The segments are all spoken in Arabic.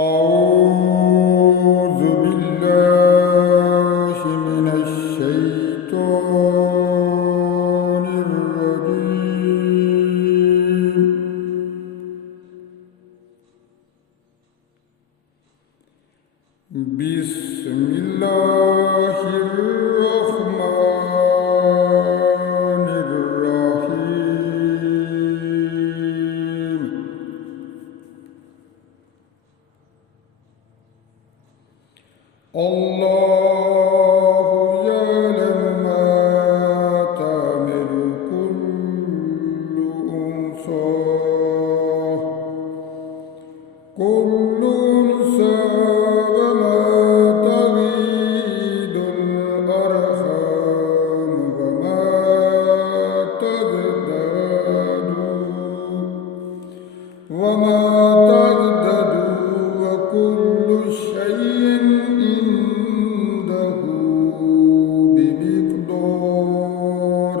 أعوذ بالله من الشيطان الرجيم. بسم الله الرحمن الرحيم. الله يعلم ما تعمل كل أنثى وما تغيض الأرحام وما تزداد وكل شيء عنده بمقدار.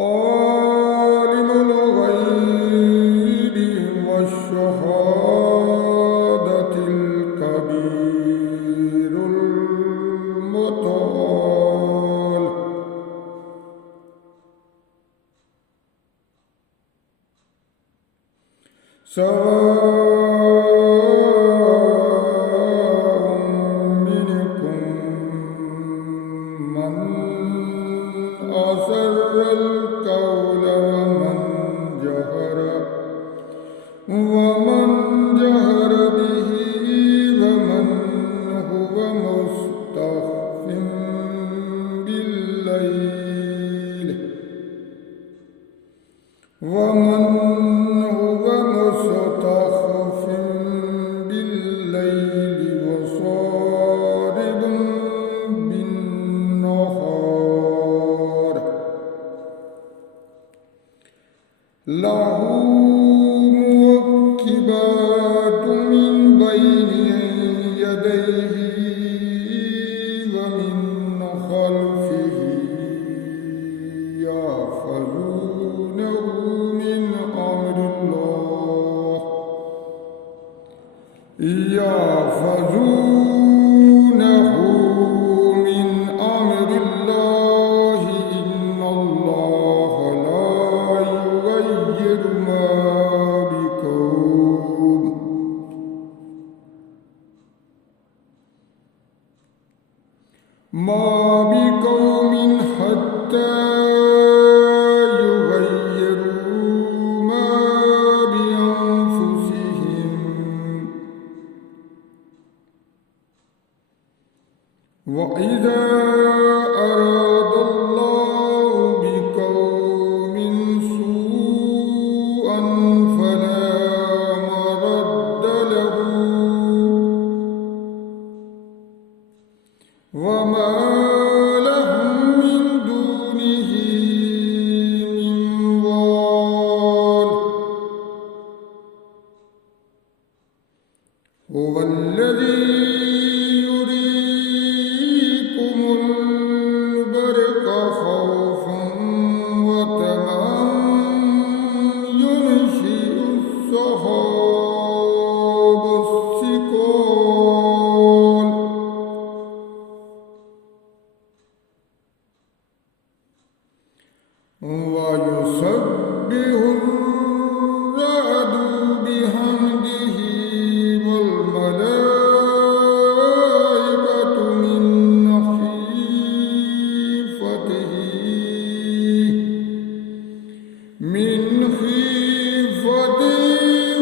عالم الغيب والشهادة الكبير المتعال. سواء منكم من أسر القول ومن جهر به ومن هو مستخف بالليل وصارب بالنهار. له موكبات من بين يديه ومن خلفه يحفظونه من أمر الله إن الله لا يغير ما بقوم حتى يغيروا ما بأنفسهم. وإذا أراد الله بقوم سوءا فلا مرد له وما لهم من دونه من وال. هو الذي يريكم البرق خوفا وطمعا ينشئ السحاب الثقال ويسبح الرعد بحمده والملائكة من خيفته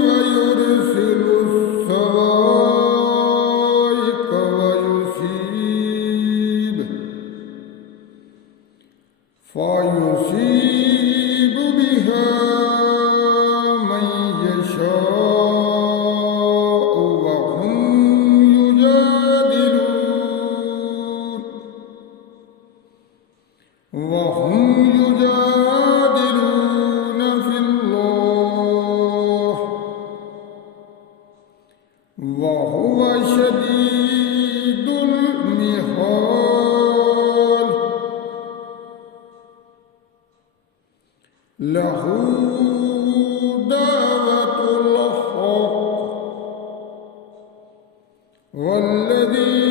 ويرسل الصواعق فيصيب بها من يشاء وهم يجادلون له دعوة الحق والذين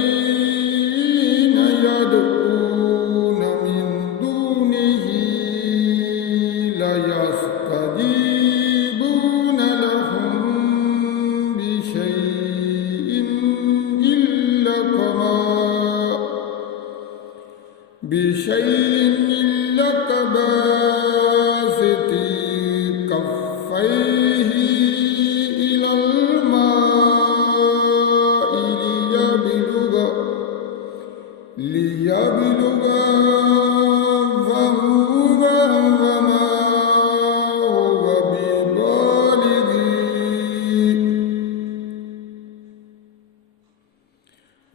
يدعون من دونه لا يستجيبون لهم بشيء إلا كباسط كفيه إلى الماء ليبلغ فهو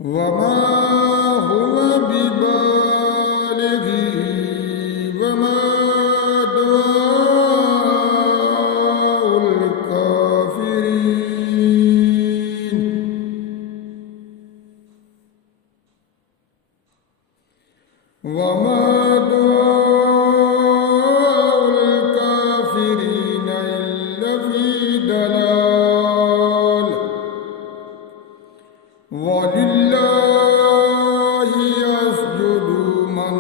وما هو ببالغه وما دعاء الكافرين وما دعاء الكافرين إلا في ضلال ولله يسجد من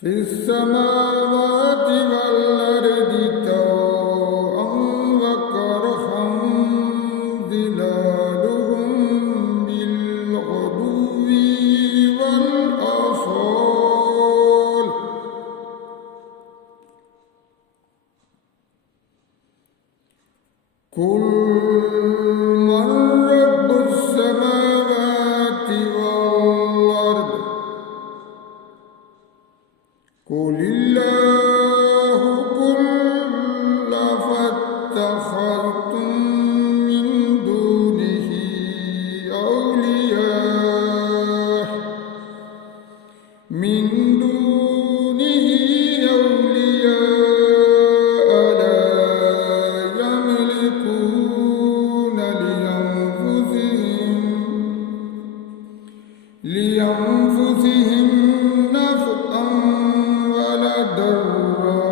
في السماوات والأرض طوعا وكرها ظلالهم بالغدو والآصال قل من رب السماوات والأرض قل الله قل فاتخذتم من دونه أولياء لا يملكون لأنفسهم نفعا ولا ضرا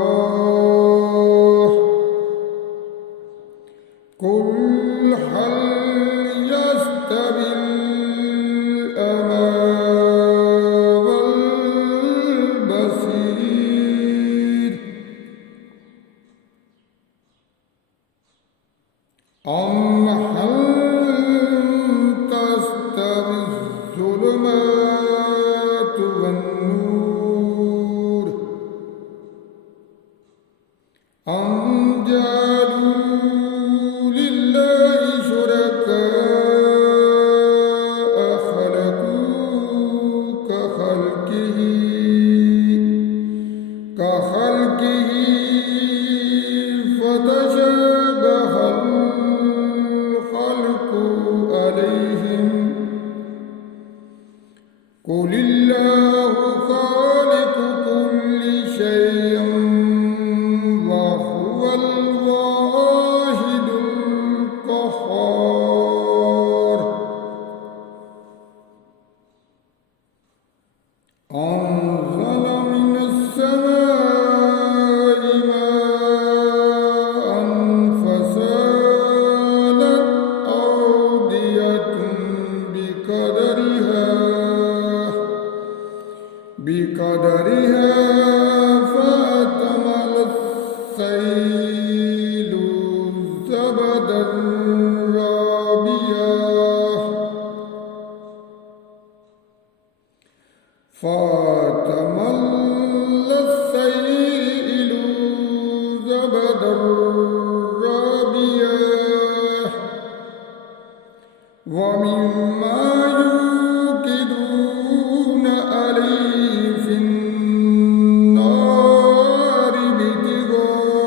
قل هل يستوي الأعمى والبصير أم هل تستوي الظلمات والنور أم جعلوا لله شركاء خلقوا كخلقه فتشابه الخلق عليهم قل الله خالق كل شيء وهو الواحد القهار أنزل من السماء ماء فسالت أودية بقدرها فاحتمل السيل زبدا رابيا ومما يوقدون عليه في النار ابتغاء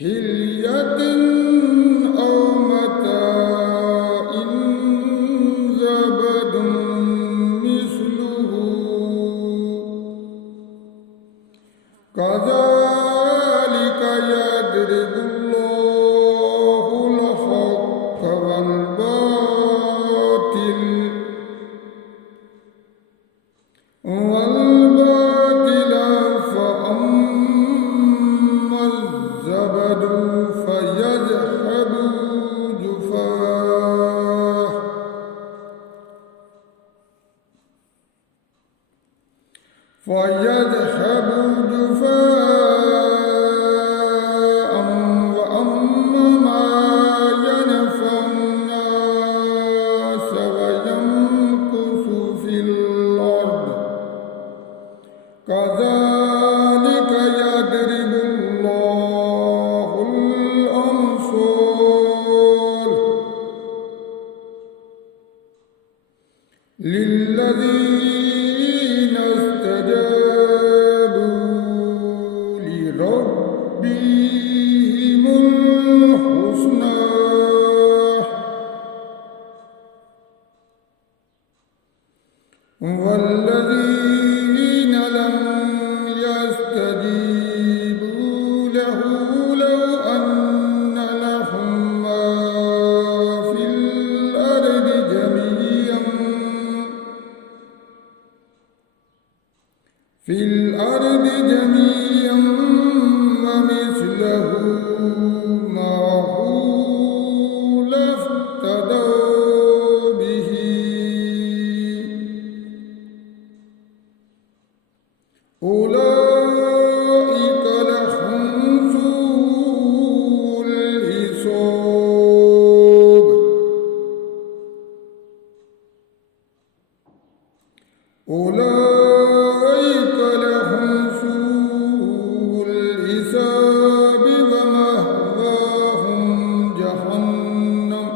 حلية أو متاع زبد مثله فيذهبوا جفاء وأما ما ينفع الناس ويمكث في الأرض كذلك يضرب الله الأمثال للذين استجابوا لربهم الحسنى والذين لم يستجيبوا له لو أن لهم ما في الأرض جميعا ومثله معه لافتدوا به أولئك لهم سوء الحساب أولئك لهم سوء الحساب ومأواهم جهنم